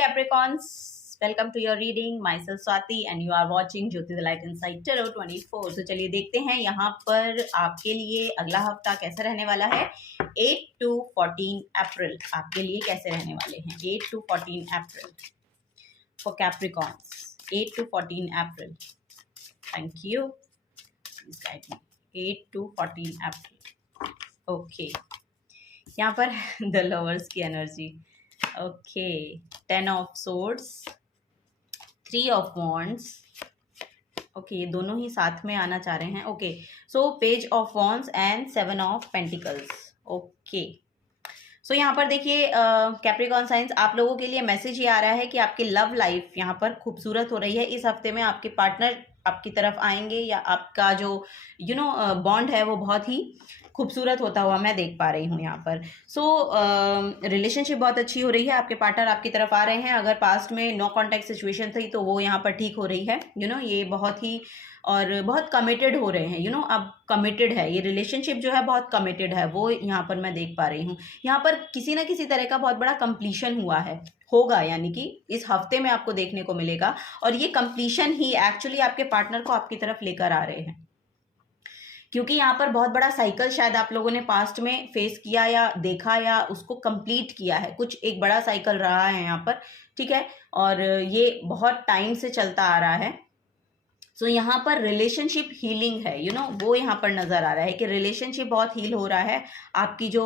Capricorns, welcome to your reading. Myself Swati and you are watching Jyoti the Light Inside Tarot 24. तो चलिए देखते हैं यहाँ पर आपके लिए अगला हफ्ता कैसा रहने वाला है। 8 to 14 अप्रैल आपके लिए कैसे रहने वाले हैं। 8 to 14 April for Capricorns. 8 to 14 April. Thank you. Please guide me. 8 to 14 April. Okay. यहाँ पर द लवर्स की energy. Okay, 10 of swords, 3 of wands. Okay, ये दोनों ही साथ में आना चाह रहे हैं। Okay, so page of wands and 7 of pentacles. Okay, so यहाँ पर देखिए कैप्रिकॉर्न साइंस, आप लोगों के लिए मैसेज ये आ रहा है कि आपकी लव लाइफ यहाँ पर खूबसूरत हो रही है। इस हफ्ते में आपके पार्टनर आपकी तरफ आएंगे या आपका जो बॉन्ड है वो बहुत ही खूबसूरत होता हुआ मैं देख पा रही हूँ यहाँ पर। सो रिलेशनशिप बहुत अच्छी हो रही है, आपके पार्टनर आपकी तरफ आ रहे हैं। अगर पास्ट में नो कॉन्टैक्ट सिचुएशन थी तो वो यहाँ पर ठीक हो रही है। ये बहुत ही और बहुत कमिटेड हो रहे हैं। अब कमिटेड है ये रिलेशनशिप जो है, बहुत कमिटेड है वो यहाँ पर मैं देख पा रही हूँ। यहाँ पर किसी ना किसी तरह का बहुत बड़ा कंप्लीशन हुआ है, होगा, यानी कि इस हफ्ते में आपको देखने को मिलेगा। और ये कंप्लीशन ही एक्चुअली आपके पार्टनर को आपकी तरफ लेकर आ रहे हैं, क्योंकि यहाँ पर बहुत बड़ा साइकिल शायद आप लोगों ने पास्ट में फेस किया या देखा या उसको कंप्लीट किया है। कुछ एक बड़ा साइकिल रहा है यहाँ पर, ठीक है, और ये बहुत टाइम से चलता आ रहा है। सो यहाँ पर रिलेशनशिप हीलिंग है, वो यहाँ पर नज़र आ रहा है कि रिलेशनशिप बहुत हील हो रहा है। आपकी जो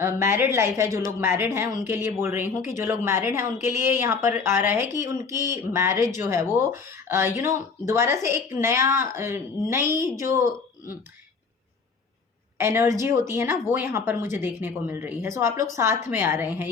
मैरिड लाइफ है, जो लोग मैरिड हैं उनके लिए बोल रही हूँ कि जो लोग मैरिड हैं उनके लिए यहाँ पर आ रहा है कि उनकी मैरिज जो है वो दोबारा से एक नई जो एनर्जी होती है ना, वो यहाँ पर मुझे देखने को मिल रही है। सो आप लोग साथ में आ रहे हैं,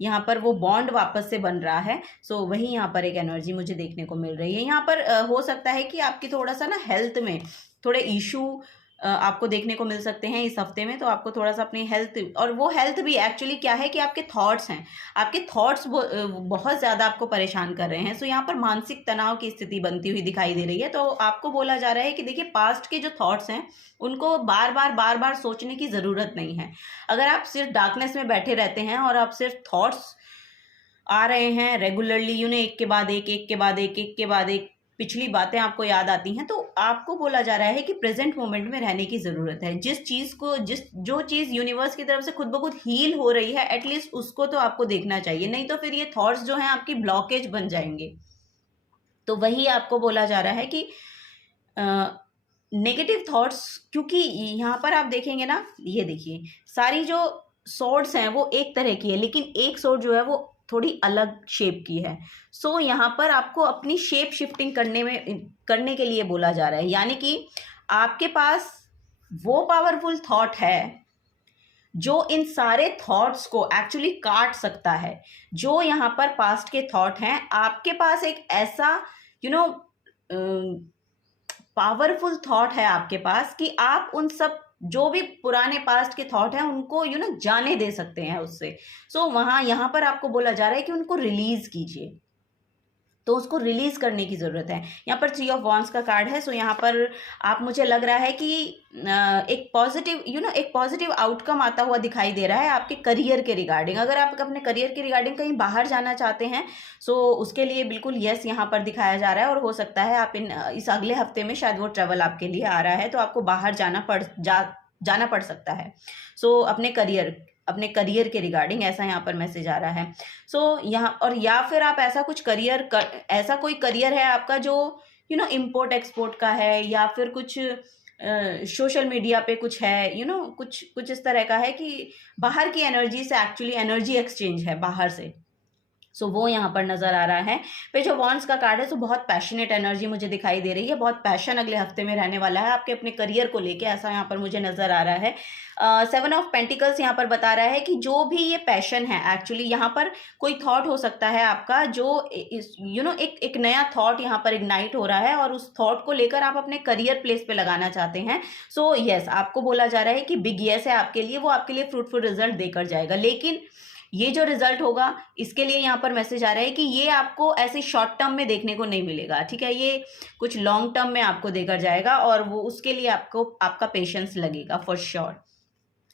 यहाँ पर वो बॉन्ड वापस से बन रहा है। सो वही यहाँ पर एक एनर्जी मुझे देखने को मिल रही है। यहाँ पर हो सकता है कि आपकी थोड़ा सा ना हेल्थ में थोड़े इशू आपको देखने को मिल सकते हैं इस हफ्ते में। तो आपको थोड़ा सा अपनी हेल्थ, और वो हेल्थ भी एक्चुअली क्या है कि आपके थॉट्स हैं, आपके थॉट्स बहुत ज़्यादा आपको परेशान कर रहे हैं। सो यहाँ पर मानसिक तनाव की स्थिति बनती हुई दिखाई दे रही है। तो आपको बोला जा रहा है कि देखिए, पास्ट के जो थॉट्स हैं उनको बार बार सोचने की ज़रूरत नहीं है। अगर आप सिर्फ डार्कनेस में बैठे रहते हैं और आप सिर्फ थॉट्स आ रहे हैं रेगुलरली, एक के बाद एक पिछली बातें आपको याद आती हैं, तो आपको बोला जा रहा है कि प्रेजेंट मोमेंट में रहने की ज़रूरत है। जो चीज़ यूनिवर्स की तरफ से खुद ब खुद हील हो रही है, एटलीस्ट उसको तो आपको देखना चाहिए, नहीं तो फिर ये थॉट्स जो हैं आपकी ब्लॉकेज बन जाएंगे। तो वही आपको बोला जा रहा है कि नेगेटिव थॉट्स, क्योंकि यहाँ पर आप देखेंगे ना, ये देखिए सारी जो सोर्ड्स हैं वो एक तरह की है, लेकिन एक सोर्ड जो है वो थोड़ी अलग शेप की है। सो यहाँ पर आपको अपनी शेप शिफ्टिंग करने के लिए बोला जा रहा है, यानी कि आपके पास वो पावरफुल थॉट है जो इन सारे थॉट्स को एक्चुअली काट सकता है। जो यहाँ पर पास्ट के थॉट हैं, आपके पास एक ऐसा पावरफुल थॉट है आपके पास कि आप उन सब जो भी पुराने पास्ट के थॉट हैं उनको जाने दे सकते हैं उससे। सो यहाँ पर आपको बोला जा रहा है कि उनको रिलीज कीजिए, तो उसको रिलीज करने की ज़रूरत है। यहाँ पर 3 ऑफ वॉन्ड्स का कार्ड है। सो यहाँ पर मुझे लग रहा है कि एक पॉजिटिव आउटकम आता हुआ दिखाई दे रहा है आपके करियर के रिगार्डिंग। अगर आप अपने करियर के रिगार्डिंग कहीं बाहर जाना चाहते हैं, सो उसके लिए बिल्कुल यस यहाँ पर दिखाया जा रहा है। और हो सकता है आप इस अगले हफ्ते में शायद वो ट्रैवल आपके लिए आ रहा है, तो आपको बाहर जाना पड़ सकता है। सो अपने करियर के रिगार्डिंग ऐसा यहाँ पर मैसेज आ रहा है। सो यहाँ, और या फिर आप ऐसा कोई करियर है आपका जो इम्पोर्ट एक्सपोर्ट का है, या फिर कुछ सोशल मीडिया पे कुछ है, कुछ इस तरह का है कि बाहर की एनर्जी से एक्चुअली एनर्जी एक्सचेंज है बाहर से। सो वो यहाँ पर नज़र आ रहा है। पे जो वॉन्ड्स का कार्ड है, सो बहुत पैशनेट एनर्जी मुझे दिखाई दे रही है। बहुत पैशन अगले हफ्ते में रहने वाला है आपके अपने करियर को लेके, ऐसा यहाँ पर मुझे नज़र आ रहा है। 7 ऑफ पेंटिकल्स यहाँ पर बता रहा है कि जो भी ये पैशन है, एक्चुअली यहाँ पर कोई थॉट हो सकता है आपका जो एक नया थॉट यहाँ पर इग्नाइट हो रहा है, और उस थॉट को लेकर आप अपने करियर प्लेस पे लगाना चाहते हैं। सो यस, आपको बोला जा रहा है कि बिग यस है आपके लिए, वो आपके लिए फ्रूटफुल रिजल्ट देकर जाएगा। लेकिन ये जो रिजल्ट होगा, इसके लिए यहाँ पर मैसेज आ रहा है कि ये आपको ऐसे शॉर्ट टर्म में देखने को नहीं मिलेगा, ठीक है, ये कुछ लॉन्ग टर्म में आपको देकर जाएगा, और वो उसके लिए आपका पेशेंस लगेगा फॉर श्योर।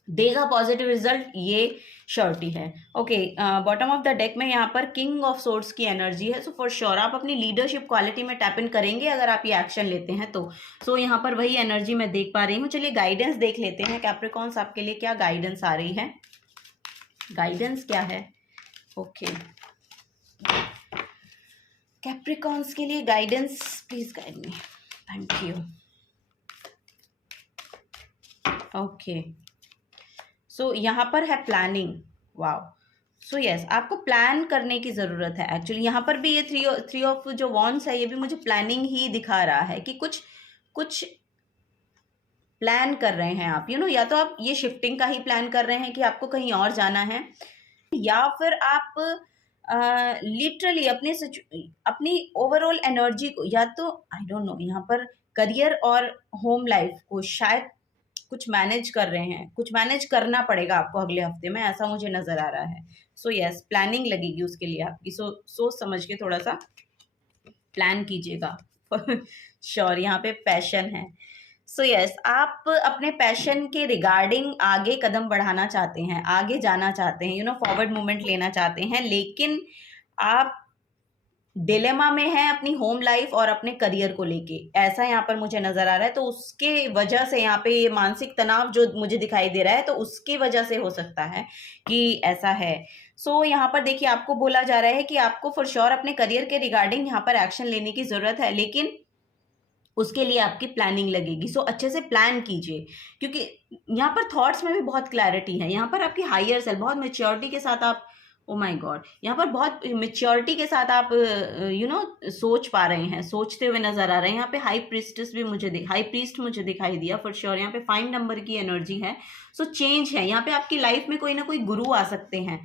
देगा पॉजिटिव रिजल्ट, ये श्योरिटी है। Okay, bottom of the deck में यहाँ पर किंग ऑफ सोर्ड्स की एनर्जी है। सो फॉर श्योर आप अपनी लीडरशिप क्वालिटी में टैप इन करेंगे अगर आप ये एक्शन लेते हैं तो। सो यहाँ पर वही एनर्जी मैं देख पा रही हूँ। चलिए गाइडेंस देख लेते हैं, कैप्रिकॉन्स आपके लिए क्या गाइडेंस आ रही है, गाइडेंस क्या है। ओके, कैप्रिकॉन्स के लिए guidance, please guide me, thank you. Okay, so यहाँ पर है प्लानिंग, वाओ। सो यस, आपको प्लान करने की ज़रूरत है एक्चुअली। यहाँ पर भी ये थ्री ऑफ जो वॉन्ड्स है, ये भी मुझे प्लानिंग ही दिखा रहा है कि कुछ प्लान कर रहे हैं आप, या तो आप ये शिफ्टिंग का ही प्लान कर रहे हैं कि आपको कहीं और जाना है, या फिर आप लिटरली अपनी ओवरऑल एनर्जी को, या तो आई डोंट नो, यहाँ पर करियर और होम लाइफ को शायद कुछ मैनेज कर रहे हैं, कुछ मैनेज करना पड़ेगा आपको अगले हफ्ते में, ऐसा मुझे नज़र आ रहा है। सो यस, प्लानिंग लगेगी उसके लिए आपकी। सोच समझ के थोड़ा सा प्लान कीजिएगा। श्योर यहाँ पे पैशन है। सो यस, आप अपने पैशन के रिगार्डिंग आगे कदम बढ़ाना चाहते हैं, आगे जाना चाहते हैं, फॉरवर्ड मूवमेंट लेना चाहते हैं, लेकिन आप डिलेमा में है अपनी होम लाइफ और अपने करियर को लेके, ऐसा यहाँ पर मुझे नजर आ रहा है। तो उसके वजह से यहाँ पे ये मानसिक तनाव जो मुझे दिखाई दे रहा है, तो उसकी वजह से हो सकता है कि ऐसा है। सो यहाँ पर देखिए, आपको बोला जा रहा है कि आपको फॉर श्योर अपने करियर के रिगार्डिंग यहाँ पर एक्शन लेने की जरूरत है, लेकिन उसके लिए आपकी प्लानिंग लगेगी। सो अच्छे से प्लान कीजिए, क्योंकि यहाँ पर थॉट्स में भी बहुत क्लैरिटी है। यहाँ पर आपकी हायर सेल्फ बहुत मेच्योरिटी के साथ आप, ओ माय गॉड, यहाँ पर बहुत मेच्योरिटी के साथ आप सोच पा रहे हैं, सोचते हुए नजर आ रहे हैं। यहाँ पे हाई प्रीस्टेस भी हाई प्रीस्ट मुझे दिखाई दिया फॉर श्योर। यहाँ पे 5 नंबर की एनर्जी है। सो चेंज है यहाँ पे, आपकी लाइफ में कोई ना कोई गुरु आ सकते हैं।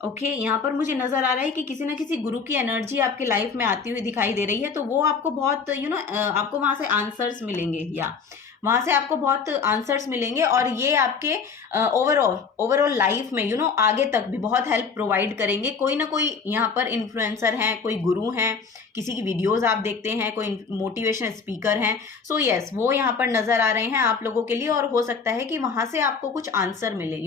ओके, यहाँ पर मुझे नजर आ रहा है कि किसी ना किसी गुरु की एनर्जी आपकी लाइफ में आती हुई दिखाई दे रही है। तो वो आपको बहुत आपको वहां से आंसर्स मिलेंगे, या वहां से आपको बहुत आंसर्स मिलेंगे, और ये आपके ओवरऑल लाइफ में आगे तक भी बहुत हेल्प प्रोवाइड करेंगे। कोई ना कोई यहाँ पर इन्फ्लुएंसर हैं, कोई गुरु हैं, किसी की वीडियोस आप देखते हैं, कोई मोटिवेशनल स्पीकर हैं। सो यस, वो यहाँ पर नजर आ रहे हैं आप लोगों के लिए, और हो सकता है कि वहां से आपको कुछ आंसर मिले,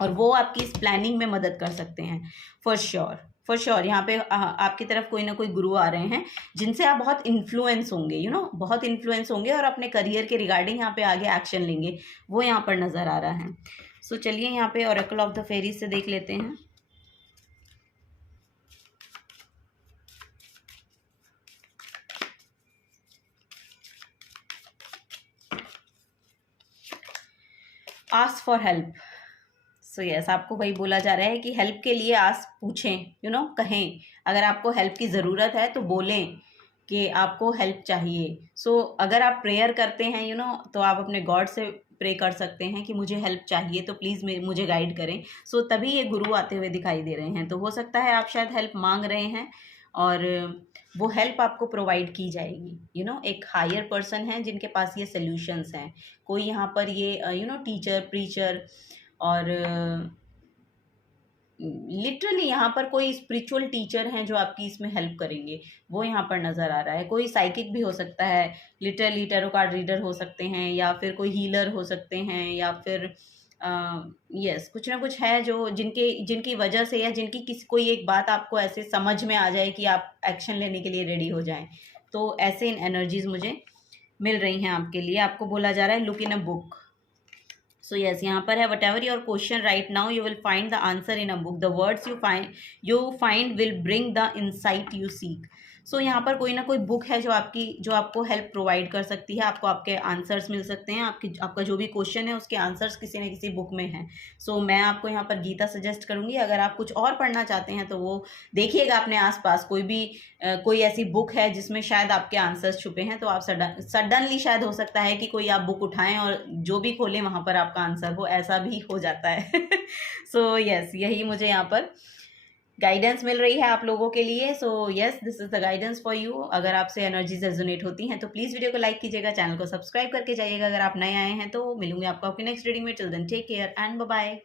और वो आपकी इस प्लानिंग में मदद कर सकते हैं फॉर श्योर। यहाँ पे आपकी तरफ कोई ना कोई गुरु आ रहे हैं जिनसे आप बहुत इन्फ्लुएंस होंगे, बहुत इन्फ्लुएंस होंगे, और अपने करियर के रिगार्डिंग यहाँ पे आगे एक्शन लेंगे, वो यहाँ पर नजर आ रहा है। सो चलिए यहाँ पे ओरेकल ऑफ द फेरीज से देख लेते हैं। Ask for help. So yes, आपको वही बोला जा रहा है कि हेल्प के लिए पूछें, कहें। अगर आपको हेल्प की ज़रूरत है तो बोलें कि आपको हेल्प चाहिए। सो अगर आप प्रेयर करते हैं, तो आप अपने गॉड से प्रे कर सकते हैं कि मुझे हेल्प चाहिए, तो प्लीज़ मुझे गाइड करें। सो तभी ये गुरु आते हुए दिखाई दे रहे हैं। तो हो सकता है आप शायद हेल्प मांग रहे हैं, और वो हेल्प आपको प्रोवाइड की जाएगी। एक हायर पर्सन है जिनके पास ये सल्यूशंस हैं। कोई यहाँ पर ये टीचर, प्रीचर, और लिटरली यहाँ पर कोई स्पिरिचुअल टीचर हैं जो आपकी इसमें हेल्प करेंगे, वो यहाँ पर नज़र आ रहा है। कोई साइकिक भी हो सकता है, लिटरली टैरो कार्ड रीडर हो सकते हैं, या फिर कोई हीलर हो सकते हैं, या फिर यस, कुछ ना कुछ है जो जिनकी वजह से, या जिनकी कोई एक बात आपको ऐसे समझ में आ जाए कि आप एक्शन लेने के लिए रेडी हो जाएं। तो ऐसे एनर्जीज मुझे मिल रही हैं आपके लिए। आपको बोला जा रहा है look in a book. So yes, यहाँ पर है whatever your question right now you will find the answer in a book. The words you find will bring the insight you seek. सो यहाँ पर कोई ना कोई बुक है जो आपको हेल्प प्रोवाइड कर सकती है। आपको आपके आंसर्स मिल सकते हैं। आपका जो भी क्वेश्चन है उसके आंसर्स किसी न किसी बुक में हैं। सो मैं आपको यहाँ पर गीता सजेस्ट करूँगी। अगर आप कुछ और पढ़ना चाहते हैं तो वो देखिएगा अपने आसपास, कोई ऐसी बुक है जिसमें शायद आपके आंसर्स छुपे हैं, तो आप सडनली शायद हो सकता है कि कोई आप बुक उठाएं और जो भी खोलें वहाँ पर आपका आंसर हो, ऐसा भी हो जाता है। सो यस, यही मुझे यहाँ पर गाइडेंस मिल रही है आप लोगों के लिए। So yes, this is the guidance for you. अगर आपसे एनर्जीज रेजोनेट होती हैं तो प्लीज़ वीडियो को लाइक कीजिएगा, चैनल को सब्सक्राइब करके जाइएगा अगर आप नए आए हैं तो। मिलूंगी आपको आपकी नेक्स्ट रीडिंग में। Till then take care and bye bye.